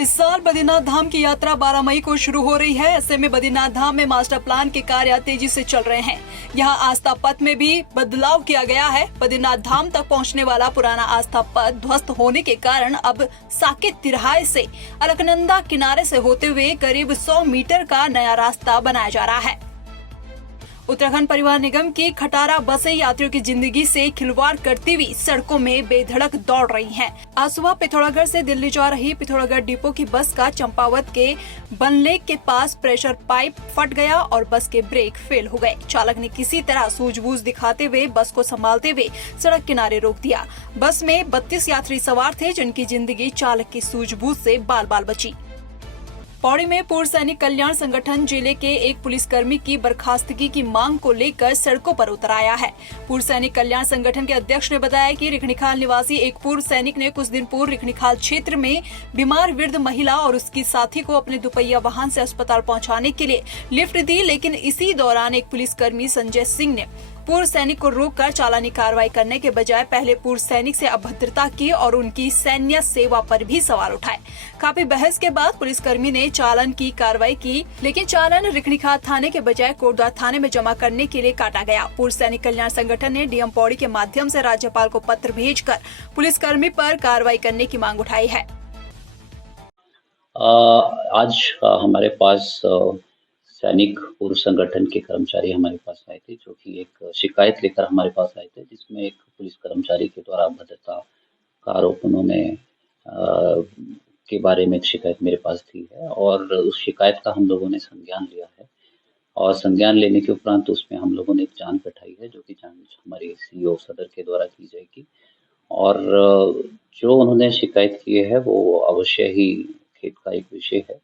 इस साल बद्रीनाथ धाम की यात्रा 12 मई को शुरू हो रही है। ऐसे में बद्रीनाथ धाम में मास्टर प्लान के कार्य तेजी से चल रहे हैं। यहाँ आस्था पथ में भी बदलाव किया गया है। बद्रीनाथ धाम तक पहुँचने वाला पुराना आस्था पथ ध्वस्त होने के कारण अब साकेत तिराहे से अलकनंदा किनारे से होते हुए करीब 100 मीटर का नया रास्ता बनाया जा रहा है। उत्तराखंड परिवहन निगम की खटारा बसें यात्रियों की जिंदगी से खिलवाड़ करती हुई सड़कों में बेधड़क दौड़ रही हैं। आज सुबह पिथौरागढ़ से दिल्ली जा रही पिथौरागढ़ डिपो की बस का चंपावत के बनलेक के पास प्रेशर पाइप फट गया और बस के ब्रेक फेल हो गए। चालक ने किसी तरह सूझबूझ दिखाते हुए बस को संभालते हुए सड़क किनारे रोक दिया। बस में 32 यात्री सवार थे, जिनकी जिंदगी चालक की सूझबूझ से बाल बाल बची। पौड़ी में पूर्व सैनिक कल्याण संगठन जिले के एक पुलिसकर्मी की बर्खास्तगी की मांग को लेकर सड़कों पर उतर आया है। पूर्व सैनिक कल्याण संगठन के अध्यक्ष ने बताया कि रिखणीखाल निवासी एक पूर्व सैनिक ने कुछ दिन पूर्व रिखणीखाल क्षेत्र में बीमार वृद्ध महिला और उसकी साथी को अपने दुपहिया वाहन से अस्पताल पहुंचाने के लिए लिफ्ट दी, लेकिन इसी दौरान एक पुलिसकर्मी संजय सिंह ने पूर्व सैनिक को रोककर चालानी कार्रवाई करने के बजाय पहले पूर्व सैनिक से अभद्रता की और उनकी सैन्य सेवा पर भी सवाल उठाए। काफी बहस के बाद पुलिसकर्मी ने चालान की कार्रवाई की, लेकिन चालान रिखणीखाल थाने के बजाय कोटद्वार थाने में जमा करने के लिए काटा गया। पूर्व सैनिक कल्याण संगठन ने डीएम पौड़ी के माध्यम से राज्यपाल को पत्र भेजकर पुलिसकर्मी पर कार्रवाई करने की मांग उठाई है। आज हमारे पास सैनिक पूर्व संगठन के कर्मचारी हमारे पास आए थे, जो कि एक शिकायत लेकर हमारे पास आए थे, जिसमें एक पुलिस कर्मचारी के द्वारा अभद्रता का आरोप उन्होंने के बारे में एक शिकायत मेरे पास दी है और उस शिकायत का हम लोगों ने संज्ञान लिया है और संज्ञान लेने के उपरांत उसमें हम लोगों ने एक जांच बैठाई है, जो कि जांच हमारे सीओ सदर के द्वारा की जाएगी और जो उन्होंने शिकायत की है वो अवश्य ही खेद का एक विषय है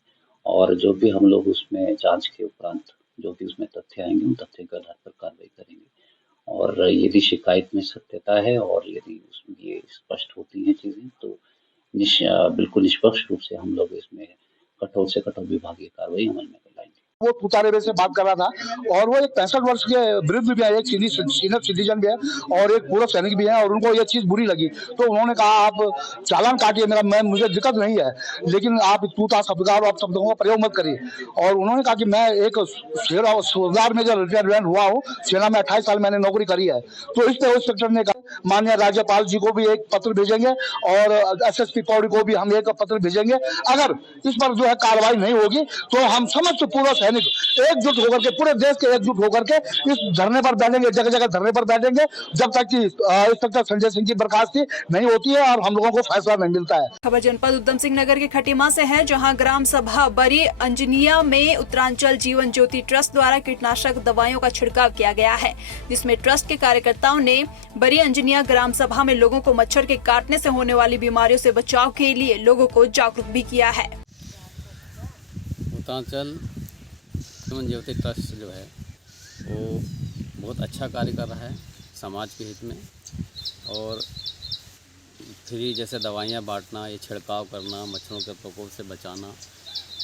और जो भी हम लोग उसमें जांच के उपरांत जो भी उसमें तथ्य आएंगे उन तथ्य के आधार पर कार्रवाई करेंगे और यदि शिकायत में सत्यता है और यदि उसमें ये स्पष्ट होती हैं चीज़ें तो बिल्कुल निष्पक्ष रूप से हम लोग इसमें कठोर से कठोर विभागीय कार्रवाई अमल में लाएंगे। वो पुतारे से बात कर रहा था और वो एक 65 वर्ष के वृद्ध भी है, एक सीनियर सिटीजन भी है और एक पूर्व सैनिक भी है और उनको ये चीज बुरी लगी तो उन्होंने कहा आप चालान काटिए, मुझे दिक्कत नहीं है, लेकिन आप तूता शब्दगार आप शब्दों का प्रयोग मत करिए। और उन्होंने कहा कि मैं एक सेवादार में जब रिटायरमेंट हुआ हूँ, सेना में 28 साल मैंने नौकरी करी है। तो इस तरह सेक्टर ने कहा माननीय राज्यपाल जी को भी एक पत्र भेजेंगे और एसएसपी पौड़ी को भी हम एक पत्र भेजेंगे। अगर इस पर जो है कार्रवाई नहीं होगी तो हम समस्त पूर्व सैनिक एकजुट होकर के पूरे देश के एकजुट होकर के इस धरने पर बैठेंगे, जगह जगह धरने पर बैठेंगे जब तक कि इंस्पेक्टर संजय सिंह की बर्खास्तगी नहीं होती है और हम लोगों को फैसला नहीं मिलता है। खबर जनपद उधम सिंह नगर के खटीमा से है, जहां ग्राम सभा बरी अंजनिया में उत्तरांचल जीवन ज्योति ट्रस्ट द्वारा कीटनाशक दवाइयों का छिड़काव किया गया है, जिसमें ट्रस्ट के कार्यकर्ताओं ने बरी अंजनिया ग्राम सभा में लोगों को मच्छर के काटने से होने वाली बीमारियों से बचाव के लिए लोगों को जागरूक भी किया है। उत्तरांचल जीवन ज्योति ट्रस्ट जो है वो बहुत अच्छा कार्य कर रहा है समाज के हित में और फ्री जैसे दवाइयाँ बांटना, ये छिड़काव करना, मच्छरों के प्रकोप से बचाना,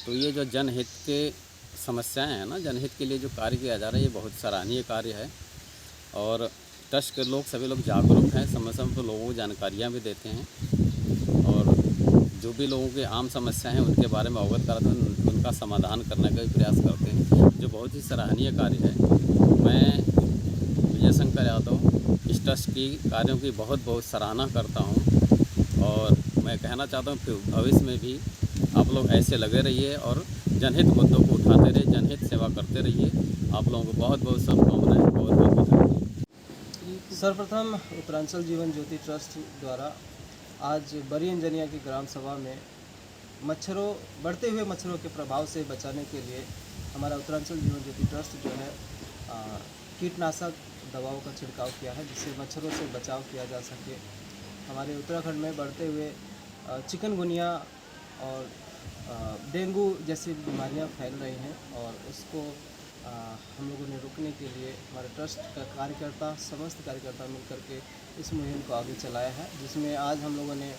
तो ये जो जनहित के समस्याएं हैं ना, जनहित के लिए जो कार्य किया जा रहा है ये बहुत सराहनीय कार्य है और ट्रस्ट के लोग सभी लोग जागरूक हैं, समय समय पर लोगों को जानकारियाँ भी देते हैं और जो भी लोगों की आम समस्या हैं उनके बारे में अवगत कराते हैं, उनका समाधान करने का भी प्रयास करते हैं, जो बहुत ही सराहनीय कार्य है। मैं विजय शंकर यादव इस ट्रस्ट की कार्यों की बहुत बहुत सराहना करता हूं और मैं कहना चाहता हूं कि भविष्य में भी आप लोग ऐसे लगे रहिए और जनहित मुद्दों को उठाते रहिए, जनहित सेवा करते रहिए। आप लोगों को बहुत बहुत शुभकामनाएं, बहुत बहुत बधाई। सर्वप्रथम उत्तरांचल जीवन ज्योति ट्रस्ट द्वारा आज बरी अंजनिया की ग्राम सभा में बढ़ते हुए मच्छरों के प्रभाव से बचाने के लिए हमारा उत्तरांचल जीवन ज्योति ट्रस्ट जो है कीटनाशक दवाओं का छिड़काव किया है, जिससे मच्छरों से बचाव किया जा सके। हमारे उत्तराखंड में बढ़ते हुए चिकनगुनिया और डेंगू जैसी बीमारियां फैल रही हैं और उसको हम लोगों ने रोकने के लिए हमारे ट्रस्ट का समस्त कार्यकर्ता मिलकर के इस मुहिम को आगे चलाया है, जिसमें आज हम लोगों ने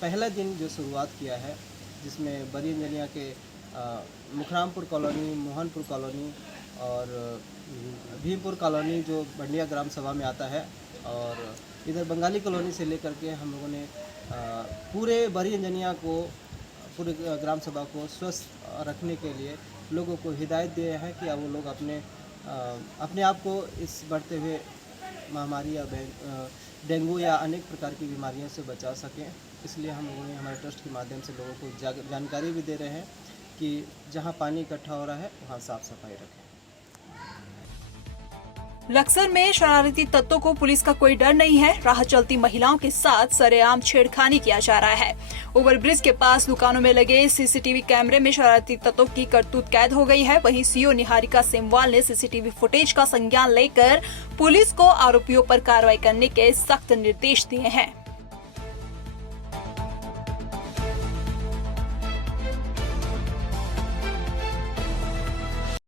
पहला दिन जो शुरुआत किया है, जिसमें बरी अंजनिया के मुखरामपुर कॉलोनी, मोहनपुर कॉलोनी और भीमपुर कॉलोनी जो बंडिया ग्राम सभा में आता है और इधर बंगाली कॉलोनी से लेकर के हम लोगों ने पूरे बरी अंजनिया को पूरे ग्राम सभा को स्वस्थ रखने के लिए लोगों को हिदायत दिए हैं कि अब वो लोग अपने आप को इस बढ़ते हुए महामारी या डेंगू या अनेक प्रकार की बीमारियों से बचा सकें। इसलिए हम लोगों ने हमारे ट्रस्ट के माध्यम से लोगों को जानकारी भी दे रहे हैं कि जहां पानी इकट्ठा हो रहा है वहां साफ सफाई रखें। लक्सर में शरारती तत्वों को पुलिस का कोई डर नहीं है। राह चलती महिलाओं के साथ सरेआम छेड़खानी किया जा रहा है। ओवरब्रिज के पास दुकानों में लगे सीसीटीवी कैमरे में शरारती तत्वों की करतूत कैद हो गई है। वहीं सीओ निहारिका सिमवाल ने सीसीटीवी फुटेज का संज्ञान लेकर पुलिस को आरोपियों पर कार्रवाई करने के सख्त निर्देश दिए हैं।